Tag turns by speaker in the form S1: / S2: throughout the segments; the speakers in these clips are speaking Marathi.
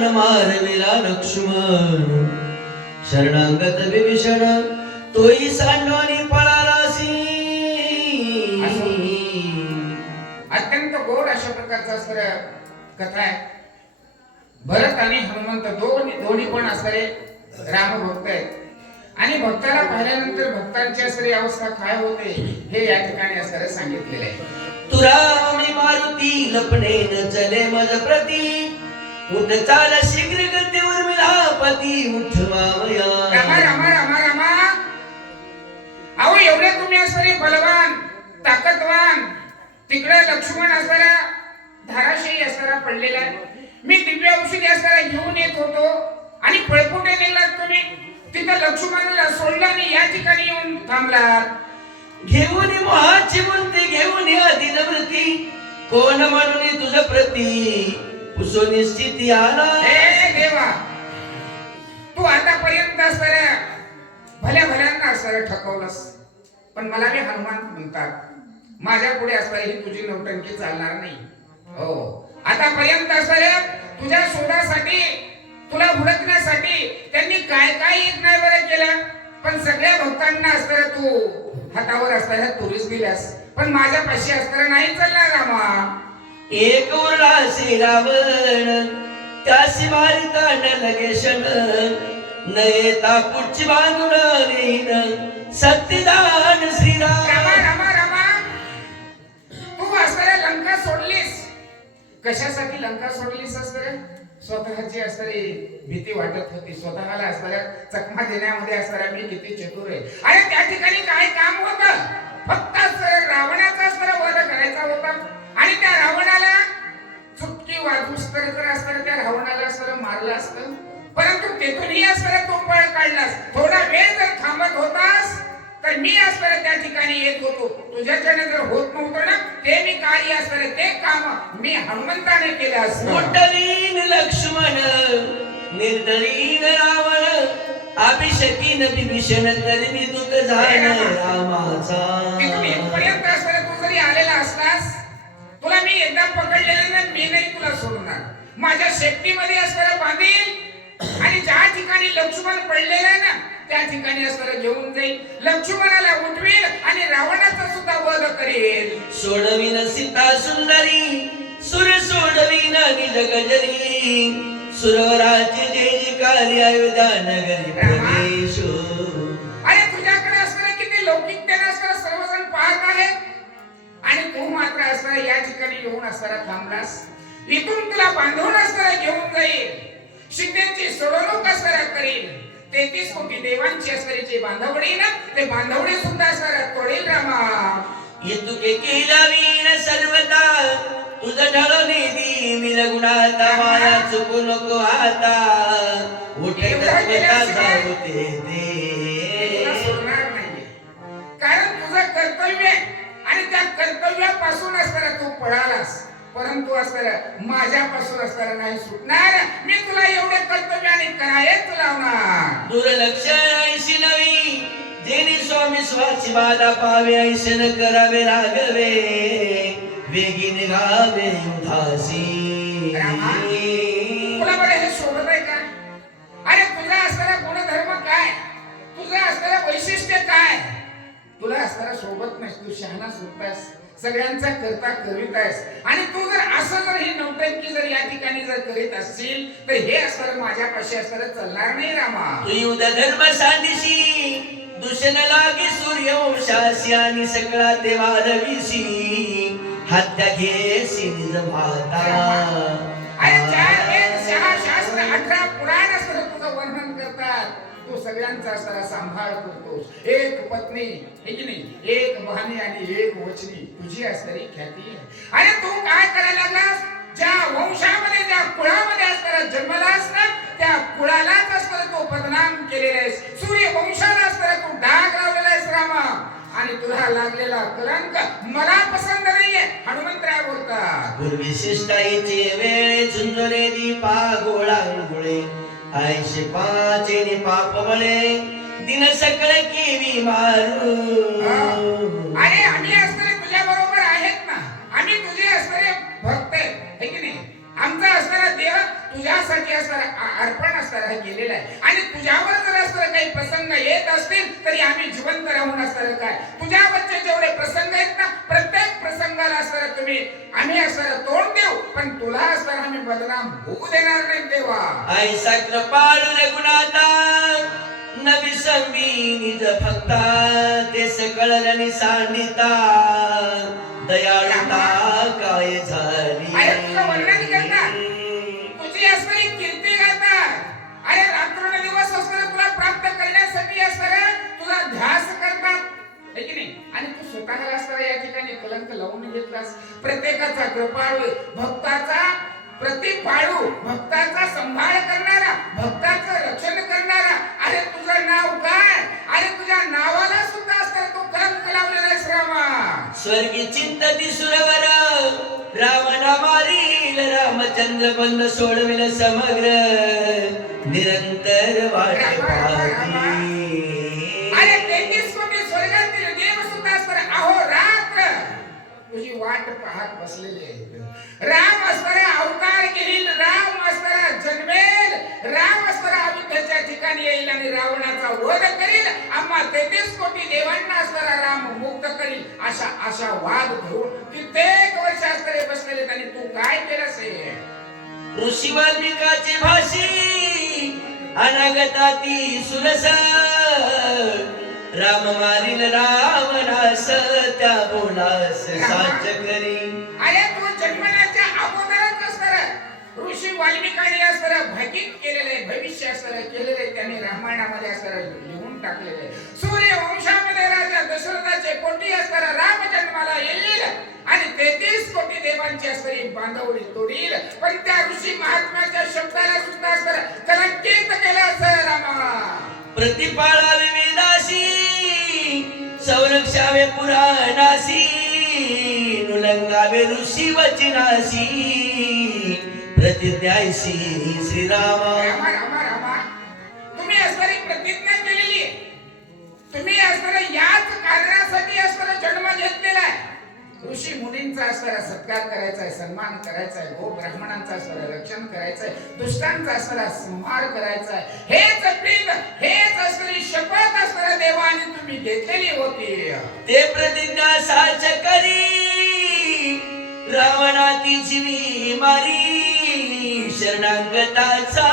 S1: बाण मारविला लक्ष्मण. शरणांगत विभीषण तोही सांडवानी पळालासी
S2: अत्यंत गोड अशा प्रकारचा असणाऱ्या कथा आहे. भरत आणि हनुमंत दोन्ही दोन्ही पण असणारे राम भक्त आहेत. आणि भक्ताला पाहिल्यानंतर भक्तांची असणारी अवस्था काय होते हे या ठिकाणी असणारे सांगितलेले आहे.
S1: तुरा मारुती लपणे न चले मज प्रती उठ चाल शीघ्र गती उर्मिला पती उठ
S2: रामा
S1: मावया.
S2: रामा रामा रामा अहो एवढे तुम्ही असणारे बलवान ताकदवान. तिकडे लक्ष्मण असणारा धाराशाही असणारा पडलेला आहे. मी दिव्य औषधी असणारा घेऊन येत होतो आणि पळपुटे नेलात तुम्ही. तिथं लक्ष्मणाला सोडला आणि या ठिकाणी येऊन थांबला
S1: घेऊन मोहाची मुंती घेऊन आधी नवृत्ती कोण म्हणून तुझ प्रती पुसोनी स्थिती
S2: हे देवा. तू आतापर्यंत असणाऱ्या भल्या भल्यांना असणाऱ्या ठकवलंस. पण मला मी हनुमान म्हणतात माझ्या पुढे असणारी ही तुझी नौटंकी चालणार नाही. हो. आतापर्यंत असणाऱ्या तुझ्या शोधासाठी तुला हुडकण्यासाठी त्यांनी काय काय एक नाही बरं केलं पण सगळ्या भक्तांना असणाऱ्या तू हातावर असणाऱ्या तुरीस दिल्यास. पण माझ्या पाशी असणाऱ्या नाही चालणार रामा.
S1: एक उरलासी रावण त्यासी मारिता लगे क्षण न येता पुढची बांधून नेईन सत्यदान श्रीराम.
S2: रामा रामा रामा. तू असणारे लंका सोडलीस. कशासाठी लंका सोडलीस असणाऱ्या? स्वतःची असणारी भीती वाटत होती. स्वतःला असणाऱ्या चकमा देण्यामध्ये असणाऱ्या मी किती चतुर आहे. अरे त्या ठिकाणी काय काम होत? फक्त रावणाचा असणारा वध करायचा होता. आणि त्या रावणाला चुटकी वाजूस तर असणाऱ्या त्या रावणाला असणारं मारलं असतं. परंतु तेथूनही असणारा तो पळ काढलास थोडा वेळ जर थांबत होतास तर मी असणाऱ्या त्या ठिकाणी येत होतो. तुझ्याच्याने जर होत नव्हतं ना ते मी कार्य असणारे ते काम मी हनुमंताने केले असतं.
S1: मोठवीन लक्ष्मण निर्दळीन रावण अभिषेकीन विभीषण तरी मी दुःख झालं रामाचा.
S2: तुला मी एकदा पकडलेलं ना मी नाही तुला सोडणार. माझ्या शेपटीमध्ये असणारं बांधील आणि ज्या ठिकाणी लक्ष्मण पडलेला आहे ना त्या ठिकाणी असणारं घेऊन जाईल. लक्ष्मणाला उठवेल आणि रावणाचा सुद्धा वध करेल
S1: सोडविन सीता सुंदरी सुर सोडविन निज गजरी. सुरवराची जय जयकारी अयोध्या नगरी प्रवेश.
S2: अरे तुझ्याकडे असणारे किती लौकिकतेने असणारे सर्वजण पाहत आहेत? आणि तू मात्र असणारा या ठिकाणी येऊन असणारा थांबलास. इथून तुला बांधून असणारा घेऊन जाईल. सीतेची सोडवणूक असणारा करील. तेहतीस कोटी देवांची असणारी जे बांधवडी ना ते बांधवडी सुद्धा असणारा तोडेल रामा.
S1: येतुके केला वीण सर्वता तुझ ढळणी दी मी गुणाता माया चुकू नको आता उठे तत्वता जाऊते
S2: त्या कर्तव्यापासून असणारा तू पळालास परंतु असणारा माझ्यापासून असणारा नाही सुटणार. मी तुला एवढे कर्तव्याने करायच लावणार.
S1: दुर्लक्ष ऐशी नवी. जेनी स्वामी स्वाची बाधा पावे ऐशन करावे रागवे वेगी निघावे उदासी.
S2: तू शहाणा सुटतास सगळ्यांचा करता करीत आहेस आणि तू जर असं जर ही नौटंकी जर या ठिकाणी जर करीत असशील तर हे असणारं माझ्यापाशी असणारं चालणार नाही रामा.
S1: तू युध धर्म सांदिशी दूषण लागे सूर्य वंशासी आणि सगळा ते वाढविशी हत्या घेसी निज माता.
S2: अरे चार वेद सहा शास्त्र अठरा पुराण असतं तुझं वर्णन करतात तू सगळ्यांचा सारा सांभाळ करतोस एक पत्नी हे की नाही? एक बहाणी आणि एक वचनी. तुझी असणारी ख्याती आहे. अरे तू काय करायला लागलास? ज्या वंशामध्ये ज्या कुळामध्ये असताना जन्मला ना त्या कुळालाच असताना तो बदनाम केलेला आहेस. सूर्य वंशाला असणारा तू डाग लावलेला आहेस रामा. आणि तुला लागलेला कलंक मला पसंत नाहीये. हनुमंतराय बोलतात.
S1: इथे वेळे झुंजरे दीपा गोळा गुळे ऐशे पाचे पाप बळे दिन सकळ केवी मारू.
S2: अरे आम्ही असणारे तुझ्या बरोबर आहेत ना. आम्ही तुझे असणारे भक्त आहे की नाही? आमचा असणारा देव तुझ्यासाठी असणारा अर्पण असणारा केलेला केलेलं आहे. आणि तुझ्यावर जर असणारा काही प्रसंग येत असतील तरी आम्ही जिवंत राहून असणार काय? तुझ्यावर तुम्ही आम्ही असणारं तोंड देऊ पण तुला असणारं आम्ही बदनाम होऊ देणार नाही देवा.
S1: ऐसा कृपाळू रघुनाथा नवी संबी निज भक्ता ते सकळ रणी दयाळुता काय झाली?
S2: आहे की नाही? आणि तू स्वतःला असणारा या ठिकाणी? कलंक लावून घेतलास. प्रत्येकाचा कृपाळू भक्ताचा प्रतिपाळू भक्ताचा संभाळ करणारा भक्ताचं रक्षण करणारा. अरे तुझं नाव काय? अरे तुझ्या नावाला सुद्धा असतं तो कलंक लावलेला आहेस रामा.
S1: स्वर्गी चिंत सुरवर रावणा मारील रामचंद्र बंद सोडविल समग्र. निरंतर वाट पाहत
S2: बसलेले आहेत राम असणारा अवतार घेईल. राम अस्परा जन्मेल. राम असणारा अयोध्येच्या ठिकाणी येईल आणि रावणाचा वध करील. आम्हा तेहतीस कोटी देवांना असणारा राम मुक्त करील. अशा अशा वाद घेऊन कित्येक वर्ष असणारे बसलेले आणि तू काय केलंस हे?
S1: ऋषी अनागता भाषी अनागताती राम मारिल राम रास त्या बोलास साच करी
S2: अरे तू जन्मनाच्या अगोदरच असणार ऋषी वाल्मिकाने असणार भाकीत केलेलं भविष्य असणार केलेले त्यांनी रामायणामध्ये असणार लिहून टाकलेले. सूर्य वंशामध्ये राजा दशरथाचे कोटी असणार राम जन्माला येईल आणि तेहतीस कोटी देवांची असणारी बांधवडी तोडील. पण त्या ऋषी महात्म्याच्या शब्दाला सुद्धा असणार कलंकित केलं असं रामा.
S1: प्रतिपाळा विविधाशी संरक्षावे पुराणाशी नुलंगावे ऋषी वचनाशी प्रतिज्ञाशी श्रीरामा.
S2: तुम्ही असणारी प्रतिज्ञा केलेली आहे. तुम्ही असणारे मुनींचा असणारा सत्कार करायचा आहे सन्मान करायचा आहे गो ब्राह्मणांचा असणारा रक्षण करायचं आहे दुष्टांचा असणारा संहार करायचा आहे हेच प्रीत हेच असणारी शपथ असणाऱ्या देवाने तुम्ही घेतलेली होती.
S1: ते प्रतिज्ञा साच करी. रावणाती जीवी मारी शरणांगताचा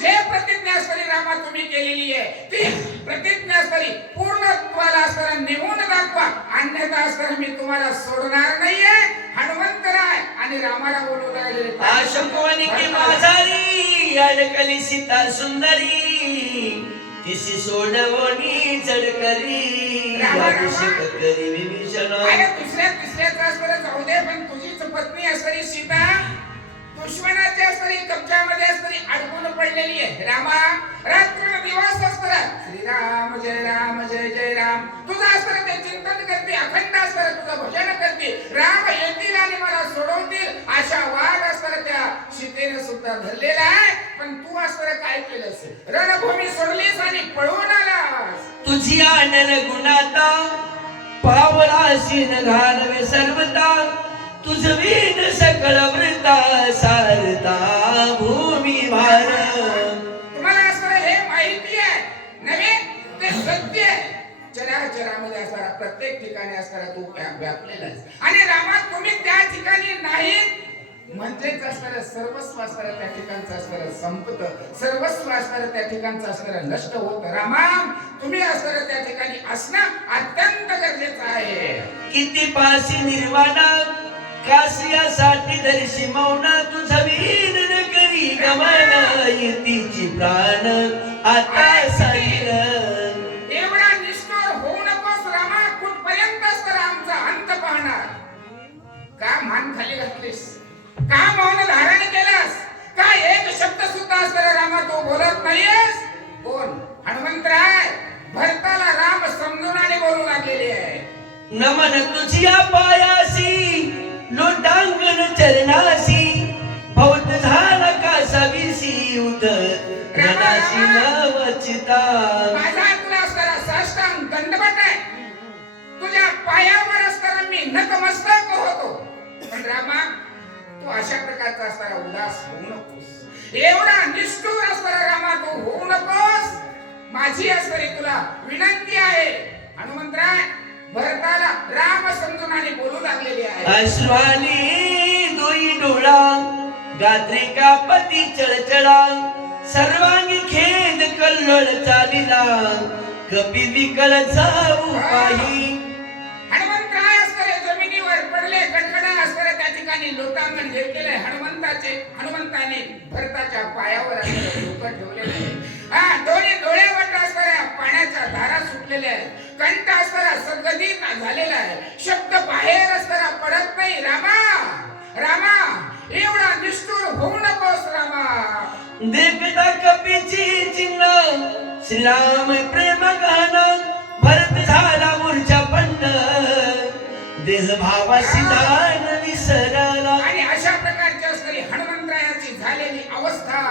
S2: जे प्रतिज्ञा असणारी रामा तुम्ही केलेली आहे ती प्रतिज्ञा असणारी पूर्णत्वाला असणारा निवून दाखवा. अन्यथा असताना मी तुम्हाला सोडणार नाहीये. हनुमंतराय आणि रामाला बोलू
S1: की माझारी अडकली सीता सुंदरी. सोडवणी चढकरी अभिषेक करी विभीषण.
S2: अरे दुसऱ्या असणारं जाऊ दे पण तुझीच पत्नी असणारी सीता दुश्मनाची असणारी कब्जामध्ये असणारी अडकून पडलेली आहे. रामा रात्र दिवस असणारा श्रीराम जय राम जय जय राम. तुझं असणारं ते चिंतन करते अखंड असणारं तुझं भजन करते. राम येतील आणि मला सोडवतील. अशा वाद असणारं त्या सीतेने सुद्धा धरलेला आहे. पण तू असणारं काय केलंस? रणभूमी सोडलीस आणि पळून आलास.
S1: तुझी आनन गुणाता पावलाशीन घालवे सर्वता. तुझ वीण सकळ वृता सारता भूमी भार.
S2: तुम्हाला असणारं हे माहिती आहे. नव्हे ते सत्य आहे. चराचरामध्ये असणारा प्रत्येक ठिकाणी असणारा तू व्या- व्यापलेला आणि रामा तुम्ही त्या ठिकाणी नाही म्हणजेच असणारं सर्वस्व असणारं त्या ठिकाणचं असणारं संपत सर्वस्व असणारं त्या ठिकाणचं असणारं नष्ट होत. रामा तुम्ही असणारं त्या ठिकाणी असणं अत्यंत गरजेचं आहे.
S1: किती पासी निर्वाणा कासियासाठी दर्शी मौन तुझ न करी गमन येतीची प्राण. आता सांगितलं
S2: एवढा निष्ठोर होऊ नकोस रामा कुठपर्यंत असतं आमचा अंत पाहणार? का मान खाली घातलीस? का मौन धारण केलास? का एक शब्द सुद्धा असताना रामा तू बोलत नाहीयेस? कोण? हनुमंतराय भरताला राम समजून आणि बोलू लागलेले आहे.
S1: नमन तुझिया पायासी
S2: माझा तुला असताना साष्टांग दंडवट आहे. तुझ्या पायावर असताना मी नतमस्तक होतो. पण रामा तू अशा प्रकारचा असताना उदास होऊ नकोस. एवढा निष्ठुर असताना रामा तू होऊ नकोस. माझी असणारी तुला विनंती आहे. हनुमंतराय भरताला राम समजून आणि बोलू लागलेली आहे.
S1: अश्वानी दोई डोळा गात्री का पती चळचळा. सर्वांगी खेद कल्लोळ चालिला कपी विकल जाऊ पाही.
S2: हनुमंतराय असणारे जमिनीवर पडले कडकडा असणारे त्या ठिकाणी लोटांगण घेतलेले हनुमंताचे हनुमंताने भरताच्या पायावर असणारे ठेवलेले हा दोन्ही डोळ्यावर असणाऱ्या पाण्याच्या धारा सुटलेल्या आहेत. कंठ असणारा सद्गदित झालेला आहे. शब्द बाहेर असणारा पडत नाही. रामा रामा एवढा निष्ठुर होऊ नकोस रामा.
S1: देखता कपीची चिन्ह श्रीराम प्रेम गान भरत झाला मूर्छा पन्न देह भावाशी जाण विसरला.
S2: आणि अशा प्रकारची असणारी हनुमंतरायाची झालेली अवस्था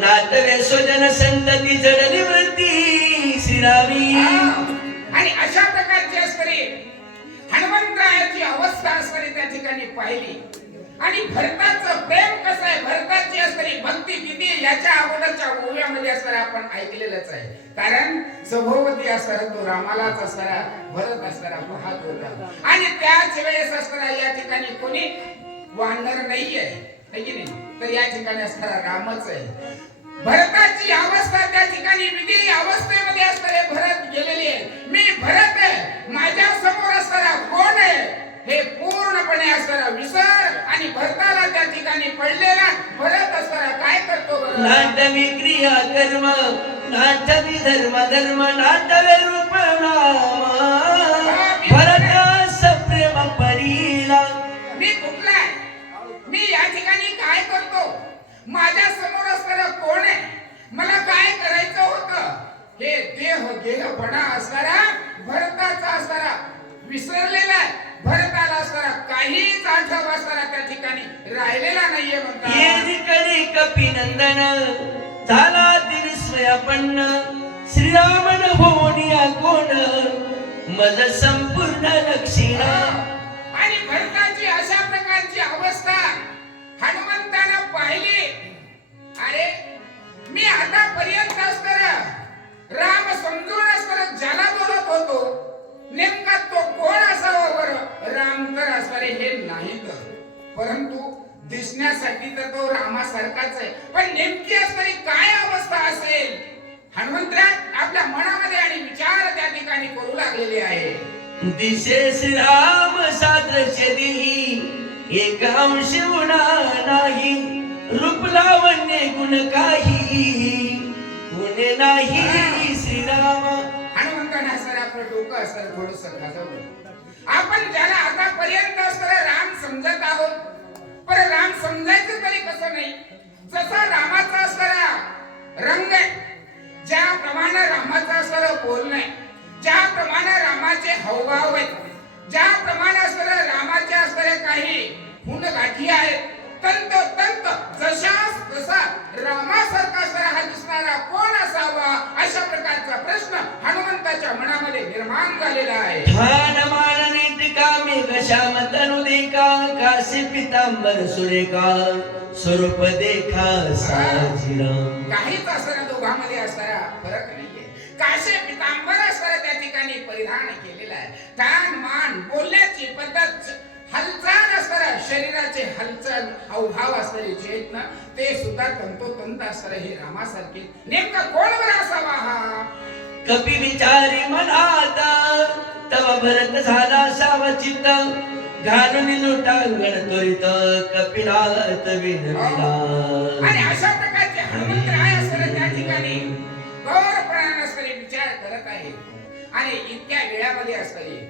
S1: नाटवे स्वजन संतती जडली वृत्ती श्रीरामी
S2: आणि अशा प्रकारची असणारी हनुमंतरायाची अवस्था असणारी त्या ठिकाणी पाहिली. आणि भरताचं प्रेम कसं आहे? भरताची असणारी भक्ती किती याच्या अगोदरच्या ओव्यामध्ये असणारा आपण ऐकलेलंच आहे. कारण सभोवती असणारा तो रामालाच असणारा भरत असणारा पाहत होता आणि त्याच वेळेस असणारा या ठिकाणी कोणी वाढणार नाहीये. की नाही? तर या ठिकाणी असणारा रामच आहे. भरताची अवस्था त्या ठिकाणी विधी अवस्थेमध्ये असणारे भरत गेलेली आहे मी भरत आहे. माझ्यासमोर असणारा कोण आहे? हे पूर्णपणे असणारा विसर आणि भरताला त्या ठिकाणी पडलेला भरत असणारा काय करतो
S1: नाटवी क्रिया कर्म नाटवी धर्म धर्म नाटवे रूप
S2: मी आतापर्यंत असताना राम समजून असताना ज्याला बोलत होतो नेमका तो कोण असावा बरं? राम तर असणारे हे नाही तर. परंतु दिसण्यासाठी तर तो रामासारखाच आहे. पण नेमकी असणारी काय अवस्था असेल? हनुमंतराय आपल्या मनामध्ये आणि विचार त्या ठिकाणी करू लागलेले आहे
S1: दिशे राम सादृश्य देही एक अंश नाही. रूप लावण्य गुण काही. गुण नाही श्रीराम.
S2: हनुमंताने असणारे आपलं डोकं असणारं थोडस खाजवलं आपण ज्याला आतापर्यंत असणारा राम समजत आहोत पण राम समजायचं तरी कसं नाही? जसा रामाचा असणारा रंग ज्याप्रमाणे रामाचं असणारं बोलणं ज्याप्रमाणे रामाचे हावभाव मनामध्ये निर्माण झालेला आहे.
S1: ठाण तनु देखा काशी पितांबर सुरेखा स्वरूप देखा साजिराम.
S2: काहीच असणारा दोघांमध्ये असणारा फरक नाहीये. काशे पितांबर असणारा त्या ठिकाणी परिधान केलेला आहे. तान मान बोलण्याची पद्धत हालचाल असणारा शरीराचे हालचाल अवभाव असणारे जे आहेत ना ते सुद्धा तंतोतंत असणारे हे रामासारखे. नेमका कोण बरं असावा हा?
S1: कपी विचारी मनात तव भरत झाला सावचित घालून लोटांगण त्वरित कपिलात विनविला
S2: आणि अशा प्रकारचे हनुमंतराय असणारे त्या ठिकाणी. गौरवपणाने असणारे विचार करत आहे. आणि इतक्या वेळामध्ये असणारे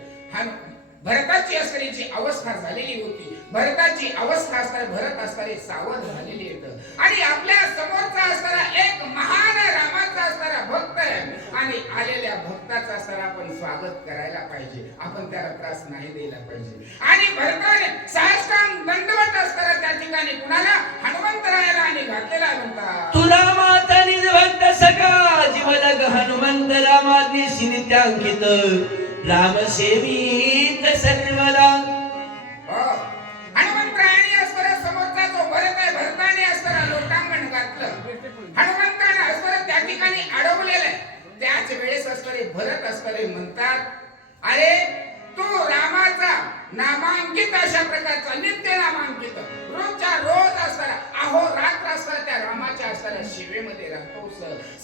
S2: भरताची असणारी जी अवस्था झालेली होती भरताची अवस्था असताना भरत असणारे सावध झालेले येत आणि आपल्यासमोर असणारा एक महान रामाचा असणारा भक्त आहे आणि आलेल्या भक्ताचा असणारा आपण स्वागत करायला पाहिजे. आपण त्याला त्रास नाही द्यायला पाहिजे. आणि भरताने साष्टांग दंडवत असताना त्या ठिकाणी कुणाला? हनुमंतरायाला आणि घातलेला म्हणतात
S1: तुला माता निज भक्त सखा जीवलग हनुमंत रामाग्नी नित्यांकित राम सेवित सर्वला
S2: भरत म्हणतात अरे तो रामाचा नामांकित अशा प्रकारचा नित्य नामांकित. रोजच्या रोज असताना अहो रात्र असताना त्या रामाच्या असताना शिवेमध्ये राहतो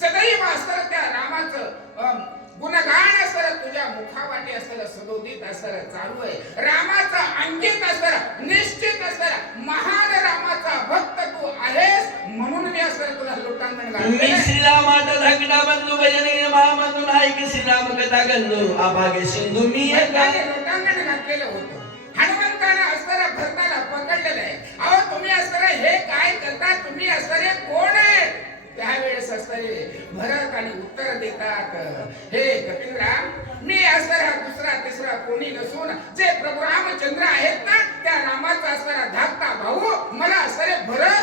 S2: सदैव असताना त्या रामाचं अं, गुणगान असताना तुझ्या मुखावाटी असताना सदोदित असताना चालू आहे. रामाचा अंकित असताना निश्चित असताना महान मी
S1: धाकटा बंधू भजन ऐक श्रीराम कथा गंधू सिंधू मी एका
S2: भरताने लोटांगण घातलेलं होतं. हनुमंतानं असताना भरताला पकडलेलं आहे. अहो तुम्ही असताना हे काय करता? तुम्ही असताना कोण आहे? त्यावेळेस भरत आणि उत्तर देतात. हे कपिलरा मी असताना दुसरा तिसरा कोणी नसून जे प्रभू रामचंद्र आहेत ना त्या रामाचा असणारा धाकटा भाऊ मला असणारे भरत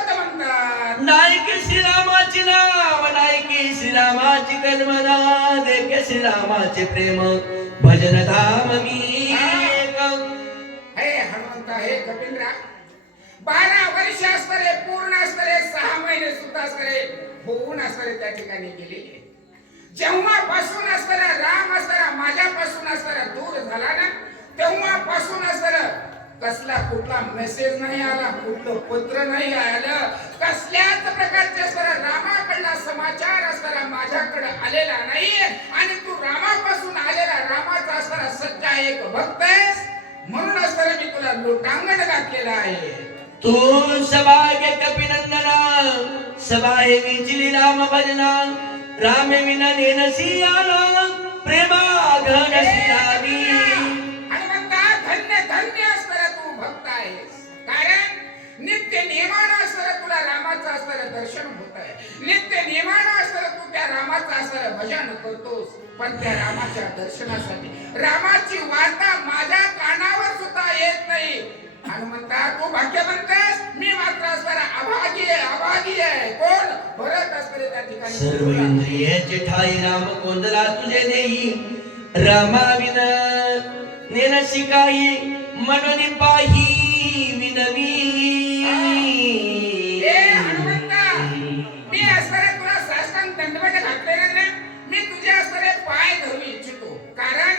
S1: देखे श्रीरामाचे प्रेम. भजन धाम मी.
S2: हे. हनुमंत हे कपिलरा. बारा वर्ष असणारे पूर्ण असणारे सहा महिने सुद्धा असणारे होऊन असणारे त्या ठिकाणी गेलेले जेव्हापासून असणारा राम असणारा माझ्यापासून असणारा दूर झाला ना तेव्हापासून असणारा कसला कुठला मेसेज नाही आला कुठलं पत्र नाही आलं कसल्याच प्रकारचे तू
S1: सभाग्य कपिनंदना सभा हे विचली राम भजना राम विना नेनसी आला प्रेमा घन श्रीरामी
S2: हनुमंता धन्य धन्य असणारा तू भक्त आहेस? कारण नित्य नियमानं असणारा तुला रामाचं असणारं दर्शन होत आहे. नित्य नियमानं असणारं तू त्या रामाचं असणारं भजन करतोस पण त्या रामाच्या दर्शनासाठी. रामाची वार्ता माझ्या कानावर सुद्धा येत नाही हनुमंता तू भाग्यवंत आहेस मी मात्र असणारा अभागी आहे अभागी आहे कोण भरत असणारे त्या ठिकाणी
S1: सर्व इंद्रियाचे ठाई राम कोंदला तुझे देई रामा विन नेनसी काही मनोनी पाही विनवी.
S2: ए हनुमंता मी असणारे तुला साष्टांग दंडवट घातलेले ना मी तुझे असणारे पाय धरू इच्छितो. कारण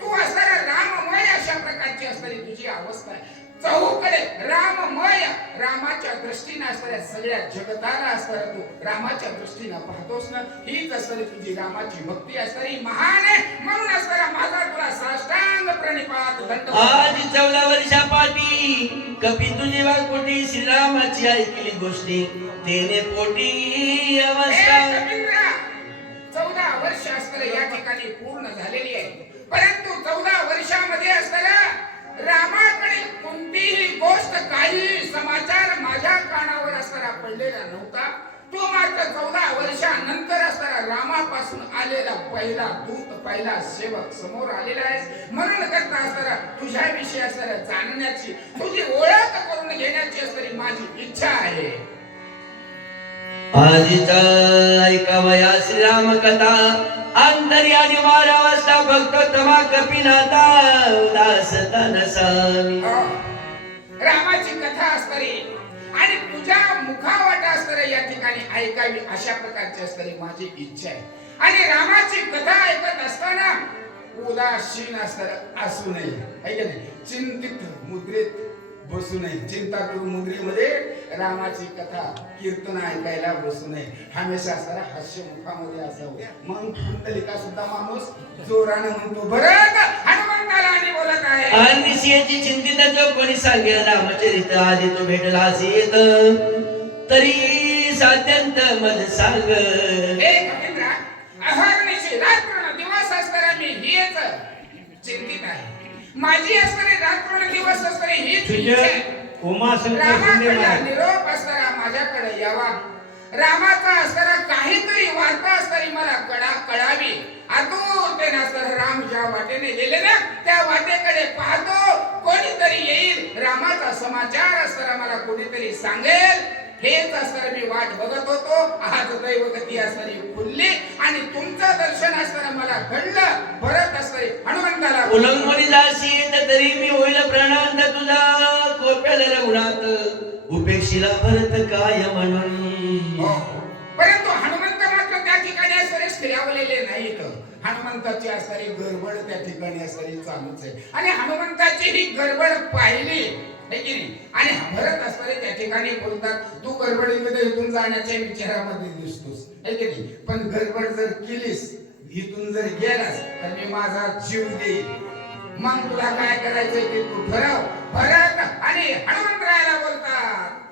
S2: तू असणारा राममय अशा प्रकारची असणारी तुझी अवस्था आहे. चहूकडे राममय रामाच्या दृष्टीने असणाऱ्या सगळ्या जगताला असणारा तू रामाच्या दृष्टीने पाहतोस ना हीच असणारी तुझी रामाची भक्ती असणारी महान आहे म्हणून असणारा माझा तुला साष्टांग प्रणिपात दंड
S1: आज चौदा वर्षापाठी कपी तुझे पोटी श्रीरामाची ऐकली गोष्टी. तेने पोटी अवस्था
S2: चौदा वर्ष असताना या ठिकाणी पूर्ण झालेली आहे. परंतु चौदा वर्षामध्ये असताना रामाकडे कोणतीही गोष्ट काही समाचार माझ्या कानावर असताना पडलेला नव्हता तो मात्र चौदा वर्षानंतर असताना रामापासून आलेला पहिला दूत पहिला सेवक समोर आलेला आहे. म्हणून करता असताना तुझ्याविषयी असताना जाणण्याची तुझी ओळख करून घेण्याची असणारी माझी इच्छा आहे.
S1: आजीचा ऐकावया श्रीराम कथा. अंतरी आणि मारावस्था भक्त तमा कपिनाथा उदासता नसावी
S2: हो. रामाची कथा असणारी आणि तुझ्या मुखावाटा असणारी या ठिकाणी ऐकावी अशा प्रकारची असणारी माझी इच्छा आहे. आणि रामाची कथा ऐकत असताना उदासीन असणार असू नये. ऐक नाही? चिंतित मुद्रेत बसू नये चिंता करू मुद्रेमध्ये रामाची कथा कीर्तन ऐकायला बसू नये. हमेशा असणारा हास्य मुखामध्ये असावं. मग कुंडलिका सुद्धा माणूस जोरानं म्हणतो भरत हनुमंताला आणि
S1: सिंहाची चिंतित जो कोणी सांगेल रामचरित आधी तो भेटला असेत तरी सात्यंत मज सांग.
S2: हे कपिंद्रा अहर्निशी रात्र दिवस असताना मी हेच चिंतित आहे. माझी असणारी रात्र दिवस असणारी हीच.
S3: तुझे उमाशंकर शिंदे
S2: रामाकडे
S3: महाराज
S2: निरोप असणारा माझ्याकडे यावा. रामाचा असणारा काहीतरी वार्ता असणारी मला कळा कळावी. आतुरतेने असणारा राम ज्या वाटेने गेले ना त्या वाटेकडे पाहतो कोणीतरी येईल. रामाचा समाचार असणारा मला कोणीतरी सांगेल. हेच असणारे मी वाट बघत होतो. आज दैवगती असणारी खुलली आणि तुमचं दर्शन असणारं मला घडलं. परत असणारी हनुमंताला
S1: उल्लंघनी जाशील तरी मी होईल प्राणांत तुझा. कोप्याला रघुनाथ उपेक्षिला भरत काय म्हणून?
S2: हो. परंतु हनुमंत मात्र त्या ठिकाणी असणारे स्थिरावलेले नाहीत. हनुमंताची असणारी गडबड त्या ठिकाणी असणारी चालूच आहे. आणि हनुमंताची ही गडबड पाहिली है नाही? आणि भरत असणारे त्या ठिकाणी बोलतात तू गडबडीमध्ये इथून जाण्याच्या विचारामध्ये दिसतोस की नाही? पण गडबड जर केलीस इथून जर गेलास तर मी माझा जीव देईल मग तुला काय करायचंय ते तू ठरव. फरक आणि हनुमंतरायला बोलतात.